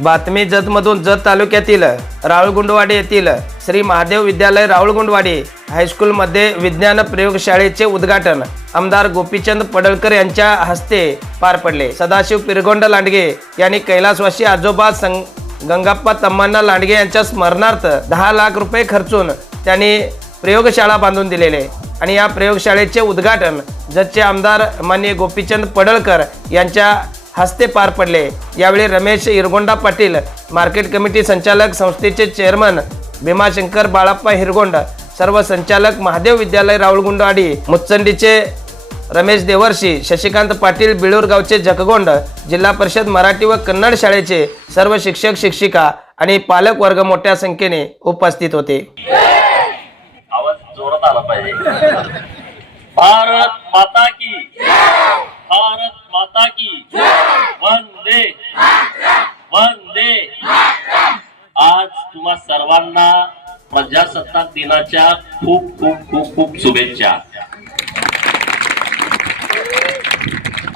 बातमी जतमधून जत तालुक्यातील राऊळगुंडवाडी येथील श्री महादेव विद्यालय राऊळगुंडवाडी हायस्कूलमध्ये विज्ञान प्रयोगशाळेचे उद्घाटन आमदार गोपीचंद पडळकर यांच्या हस्ते पार पडले. सदाशिव पिरगोंड लांडगे यांनी कैलासवासी आजोबा संग गंगाप्पा तम्मांना लांडगे यांच्या स्मरणार्थ दहा लाख रुपये खर्चून त्यांनी प्रयोगशाळा बांधून दिलेले. आणि या प्रयोगशाळेचे उद्घाटन जतचे आमदार माननीय गोपीचंद पडळकर यांच्या हस्ते पार पडले. यावेळी रमेश हिरगोंडा पाटील मार्केट कमिटी संचालक संस्थेचे चेअरमन भीमाशंकर बाळाप्पा हिरगोंड सर्व संचालक महादेव विद्यालय राऊळगुंडवाडी मुच्चंडीचे रमेश देवर्षी शशिकांत पाटील बिळूर गावचे जगगोंड जिल्हा परिषद मराठी व कन्नड शाळेचे सर्व शिक्षक शिक्षिका आणि पालक वर्ग मोठ्या संख्येने उपस्थित होते. आवाज जोरात आला पाहिजे. भारत माता की भारत माता की। वंदे। वंदे। आज तुम्हा सर्वांना प्रजासत्ताक दिनाच्या खूप खूप खूप खूप शुभेच्छा.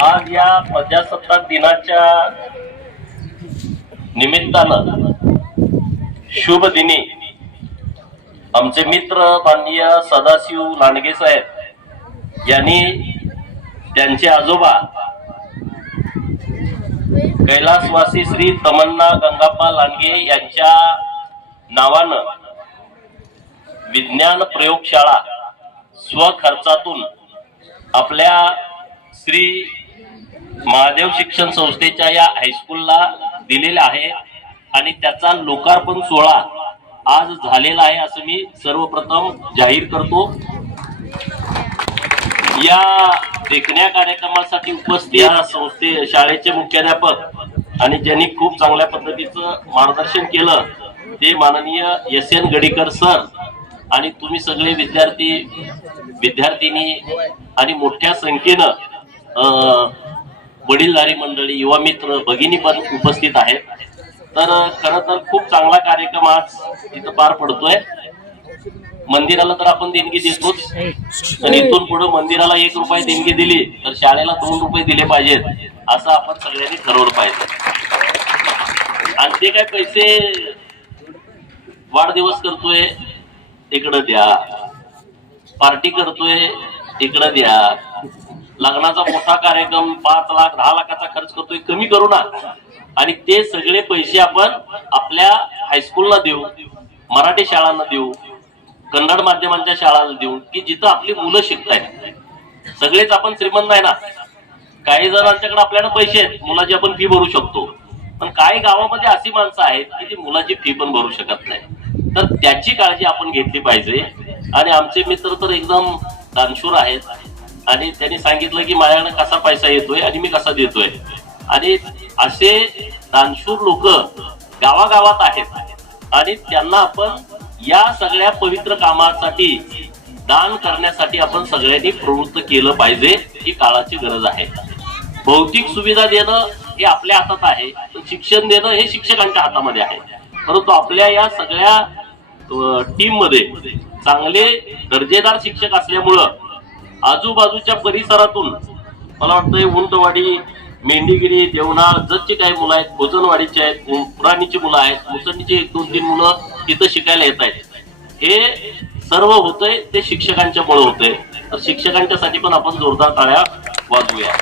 आज या प्रजासत्ताक दिनाच्या निमित्तानं शुभ दिनी आमचे मित्र माननीय सदाशिव लांडगे साहेब यांनी त्यांचे आजोबा कैलासवासी श्री तमन्ना गंगाप्पा लांडगे यांच्या नावानं विज्ञान प्रयोगशाळा स्वखर्चातून आपल्या श्री महादेव शिक्षण संस्थेच्या या हायस्कूलला दिलेला आहे आणि त्याचा लोकार्पण सोहळा आज झालेला आहे असं मी सर्वप्रथम जाहीर करतो. या देखण्या कार्यक्रमासाठी उपस्थित या संस्थे शाळेचे मुख्याध्यापक आणि ज्यांनी खूप चांगल्या पद्धतीचं मार्गदर्शन केलं ते माननीय एस एन गडीकर सर आणि तुम्ही सगळे विद्यार्थी विद्यार्थिनी आणि मोठ्या संख्येनं वडीलधारी मंडळी युवा मित्र भगिनी पण उपस्थित आहेत. तर खरं तर खूप चांगला कार्यक्रम आज इथं पार पडतोय. मंदिराला तर आपण देणगी देतोच. आणि इथून पुढे मंदिराला एक रुपये देणगी दिली तर शाळेला दोन रुपये दिले पाहिजेत असं आपण सगळ्यांनी ठरवलं पाहिजे. आणि ते काय पैसे वाढदिवस करतोय इकडं द्या. पार्टी करतोय इकडं द्या. लग्नाचा मोठा कार्यक्रम पाच लाख दहा लाखाचा खर्च करतोय कमी करू ना. आणि ते सगळे पैसे आपण आपल्या हायस्कूलला देऊ मराठी शाळांना देऊ. कन्नड माध्यमांच्या शाळा देऊन की जिथं आपली मुलं शिकतायत. सगळेच आपण श्रीमंत नाही ना. काही जणांच्याकडे आपल्याकडे पैसे आहेत. मुलाची आपण फी भरू शकतो. पण काही गावामध्ये अशी माणसं आहेत की ती मुलाची फी पण भरू शकत नाही. तर त्याची काळजी आपण घेतली पाहिजे. आणि आमचे मित्र तर एकदम दानशूर आहेत. आणि त्यांनी सांगितलं की माझ्याकडे कसा पैसा येतोय आणि मी कसा देतोय. आणि असे दानशूर लोक गावागावात आहेत. आणि त्यांना आपण या सगळ्या पवित्र कामासाठी दान करण्यासाठी आपण सगळ्यांनी प्रवृत्त केलं पाहिजे ही काळाची गरज आहे. भौतिक सुविधा देणं हे आपल्या हातात आहे शिक्षण देणं हे शिक्षकांच्या हातामध्ये आहे. परंतु आपल्या या सगळ्या टीममध्ये चांगले दर्जेदार शिक्षक असल्यामुळं आजूबाजूच्या परिसरातून मला वाटतंय उंटवाडी मेंढीगिरी देवनाळ जतची काही मुलं आहेत भोजनवाडीची आहेत पुराणीची मुलं आहेत मुसंडीची एक दोन तीन मुलं तिथं शिकायला येत आहेत हे सर्व होतंय ते शिक्षकांच्यामुळे होतंय. तर शिक्षकांच्यासाठी पण आपण जोरदार टाळ्या वाजवूया.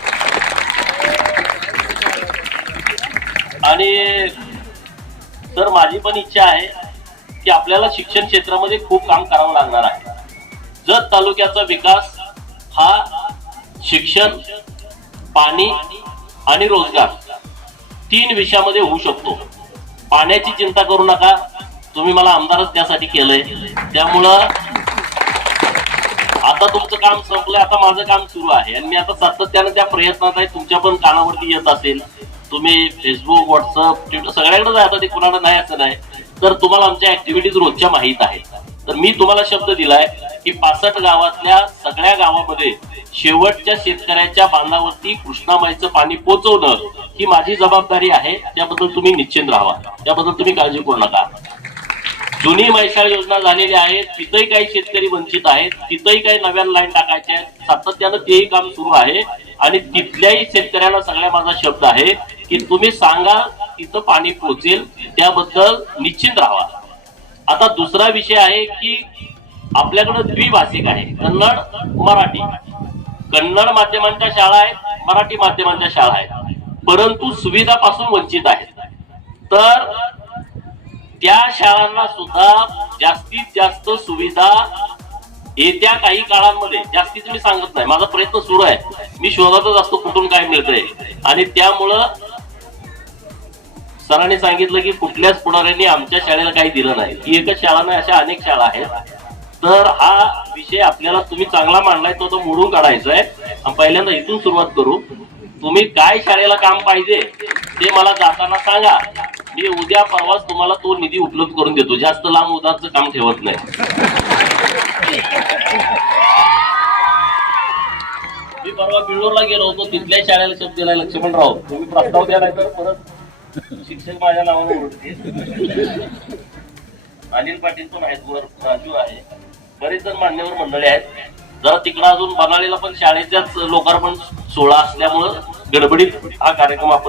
आणि तर माझी पण इच्छा आहे की आपल्याला शिक्षण क्षेत्रामध्ये खूप काम करावं लागणार आहे. जत तालुक्याचा विकास हा शिक्षण पाणी आणि रोजगार तीन विषयामध्ये होऊ शकतो. पाण्याची चिंता करू नका तुम्ही मला आमदारच त्यासाठी केलंय. त्यामुळं आता तुमचं काम संपलंय आता माझं काम सुरू आहे. आणि मी आता सातत्यानं त्या प्रयत्नात आहे तुमच्या पण कानावरती येत असेल. तुम्ही फेसबुक व्हॉट्सअप ट्विटर सगळ्याकडेच आहे आता ते कुणाला नाही असं नाही. तर तुम्हाला आमच्या ऍक्टिव्हिटीज रोजच्या माहीत आहेत. तर मी तुम्हाला शब्द दिलाय की पासष्ट गावातल्या सगळ्या गावामध्ये शेवटच्या शेतकऱ्याच्या बांधावरती कृष्णामाईचं पाणी पोचवणं ही माझी जबाबदारी आहे. त्याबद्दल तुम्ही निश्चिंत राहा. त्याबद्दल तुम्ही काळजी करू नका. जुनी मैशाळ योजना झालेली आहे तिथंही काही शेतकरी वंचित आहेत तिथंही काही नव्यान लाईन टाकायच्या आहेत. सातत्यानं तेही काम सुरू आहे आणि तिथल्याही शेतकऱ्यांना सगळ्या माझा शब्द आहे की तुम्ही सांगा तिथं पाणी पोहोचेल त्याबद्दल निश्चिंत राहा. आता दुसरा विषय आहे की आपल्याकडं द्विभाषिक आहे कन्नड मराठी. कन्नड माध्यमांच्या शाळा आहेत मराठी माध्यमांच्या शाळा आहेत. परंतु सुविधापासून वंचित आहेत. तर त्या शाळांना सुद्धा जास्तीत जास्त सुविधा येत्या काही काळांमध्ये जास्तीच मी सांगत नाही माझा प्रयत्न सुरू आहे. मी शोधातच असतो कुठून काय मिळतंय. आणि त्यामुळं सरांनी सांगितलं की कुठल्याच पुढाऱ्यांनी आमच्या शाळेला काही दिलं नाही. ही एकच शाळा नाही अशा अनेक शाळा आहेत. तर हा विषय आपल्याला तुम्ही चांगला मांडलाय तो तो मोडून काढायचा आहे पहिल्यांदा इथून सुरुवात करू. तुम्ही काय शाळेला काम पाहिजे ते मला जाताना सांगा. मी उद्या परवाच तुम्हाला तो निधी उपलब्ध करून देतो. जास्त लांब उदाचं काम ठेवत नाही. मी परवा बिळूरला गेलो होतो. तिथल्या शाळेला शब्द दिलाय लक्ष्मणराव. तुम्ही प्रस्ताव द्या नाही तर परत शिक्षक माझ्या नावाने ओळखते अनिल पाटील पण आहेत वर. राजू आहे. बरेच जण मान्यवर मंडळी आहेत. जरा तिकडं अजून बनाळीला पण शाळेच्याच लोकार्पण सोहळा असल्यामुळं गडबडीत हा कार्यक्रम आपण